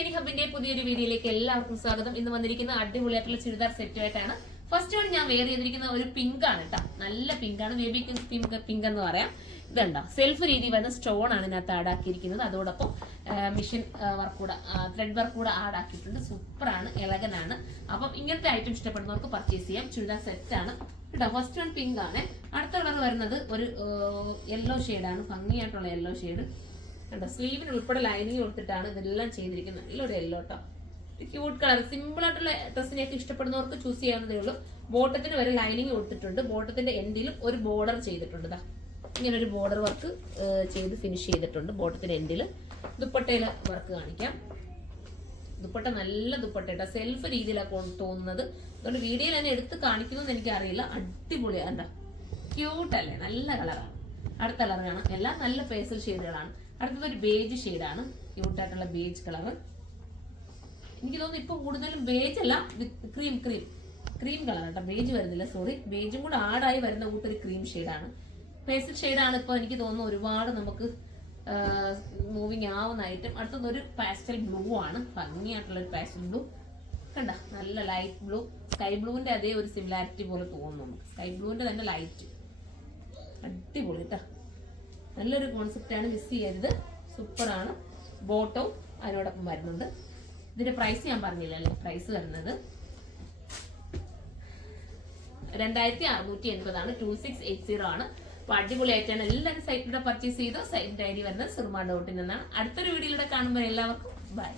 ഹബിന്റെ പുതിയൊരു വീഡിയോയിലേക്ക് എല്ലാവർക്കും സ്വാഗതം. ഇന്ന് വന്നിരിക്കുന്ന അടിപൊളിയായിട്ടുള്ള ചുരിദാർ സെറ്റുമായിട്ടാണ്. ഫസ്റ്റ് വൺ ഞാൻ വെയർ ചെയ്തിരിക്കുന്ന ഒരു പിങ്ക് ആണ് കേട്ടോ. നല്ല പിങ്ക് ആണ്, ബേബി പിങ്ക് എന്ന് പറയാം. ഇതുണ്ടോ, സെൽഫ് രീതി വരുന്ന സ്റ്റോൺ ആണ് ഇതിനകത്ത് ആഡാക്കിയിരിക്കുന്നത്. അതോടൊപ്പം മിഷൻ വർക്ക് കൂടെ, ത്രെഡ് വർക്ക് കൂടെ ആഡാക്കിയിട്ടുണ്ട്. സൂപ്പറാണ്, ഇളകനാണ്. അപ്പം ഇങ്ങനത്തെ ഐറ്റം ഇഷ്ടപ്പെടുന്നവർക്ക് പർച്ചേസ് ചെയ്യാം. ചുരിദാർ സെറ്റ് ആണ് കേട്ടോ. ഫസ്റ്റ് വൺ പിങ്ക് ആണ്. അടുത്ത കളർ വരുന്നത് ഒരു യെല്ലോ ഷെയ്ഡാണ്, ഭംഗിയായിട്ടുള്ള യെല്ലോ ഷെയ്ഡ് കണ്ടോ. സ്ലീവിന് ഉൾപ്പെടെ ലൈനിങ് കൊടുത്തിട്ടാണ് ഇതെല്ലാം ചെയ്തിരിക്കുന്നത്. നല്ലൊരു യെല്ലോ കേട്ടോ, ക്യൂട്ട് കളർ. സിമ്പിൾ ആയിട്ടുള്ള ഡ്രസ്സിനെയൊക്കെ ഇഷ്ടപ്പെടുന്നവർക്ക് ചൂസ് ചെയ്യാവുന്നതേ ഉള്ളൂ. ബോട്ടത്തിന് വരെ ലൈനിങ് കൊടുത്തിട്ടുണ്ട്. ബോട്ടത്തിന്റെ എൻഡിലും ഒരു ബോർഡർ ചെയ്തിട്ടുണ്ട്. ഇങ്ങനെ ഒരു ബോർഡർ വർക്ക് ചെയ്ത് ഫിനിഷ് ചെയ്തിട്ടുണ്ട് ബോട്ടത്തിന്റെ എൻഡിൽ. ദുപ്പട്ടയിലെ വർക്ക് കാണിക്കാം. ദുപ്പട്ട നല്ല ദുപ്പട്ട കേട്ടോ, സെൽഫ് രീതിയിലാണ് തോന്നുന്നത്. അതുകൊണ്ട് വീഡിയോയിൽ തന്നെ എടുത്ത് കാണിക്കുന്നതെന്ന് എനിക്കറിയില്ല. അടിപൊളിയാണ്, ക്യൂട്ടല്ലേ, നല്ല കളറാണ്. അടുത്ത കളർ കാണാം. എല്ലാം നല്ല പേസൽ ഷെയ്ഡുകളാണ്. അടുത്തത് ഒരു ബേജ് ഷെയ്ഡാണ്, ക്യൂട്ടായിട്ടുള്ള ബേജ് കളർ. എനിക്ക് തോന്നുന്നു ഇപ്പൊ കൂടുതലും ബേജ് അല്ല, ക്രീം കളർ കേട്ടോ. ബേജ് വരുന്നില്ല, സോറി. ബേജും കൂടെ ആഡായി വരുന്ന കൂട്ടൊരു ക്രീം ഷെയ്ഡാണ്, പേസൽ ഷെയ്ഡാണ്. ഇപ്പൊ എനിക്ക് തോന്നുന്നു ഒരുപാട് നമുക്ക് മൂവിങ് ആവുന്ന ഐറ്റം. അടുത്തത് ഒരു പാസ്റ്റൽ ബ്ലൂ ആണ്, ഭംഗിയായിട്ടുള്ള ഒരു പാസ്റ്റൽ ബ്ലൂ കണ്ട. നല്ല ലൈറ്റ് ബ്ലൂ, സ്കൈ ബ്ലൂവിന്റെ അതേ ഒരു സിമിലാരിറ്റി പോലെ തോന്നുന്നു നമുക്ക്. സ്കൈ ബ്ലൂവിന്റെ തന്നെ ലൈറ്റ്, അടിപൊളി കേട്ടോ. നല്ലൊരു കോൺസെപ്റ്റ് ആണ്, മിസ് ചെയ്യരുത്. സൂപ്പറാണ്. ബോട്ടോ അതിനോടൊപ്പം വരുന്നുണ്ട്. ഇതിന്റെ പ്രൈസ് ഞാൻ പറഞ്ഞില്ല അല്ലേ. പ്രൈസ് വരുന്നത് 2680 ആണ്, 2680 ആണ്. അപ്പൊ അടിപൊളിയായിട്ടാണ്. എല്ലാവരും സൈറ്റിലൂടെ പർച്ചേസ് ചെയ്തോ. സൈറ്റിന്റെ ഐഡി വരുന്നത് surma.in എന്നാണ്. അടുത്തൊരു വീഡിയോയിലൂടെ കാണുമ്പോൾ എല്ലാവർക്കും ബൈ.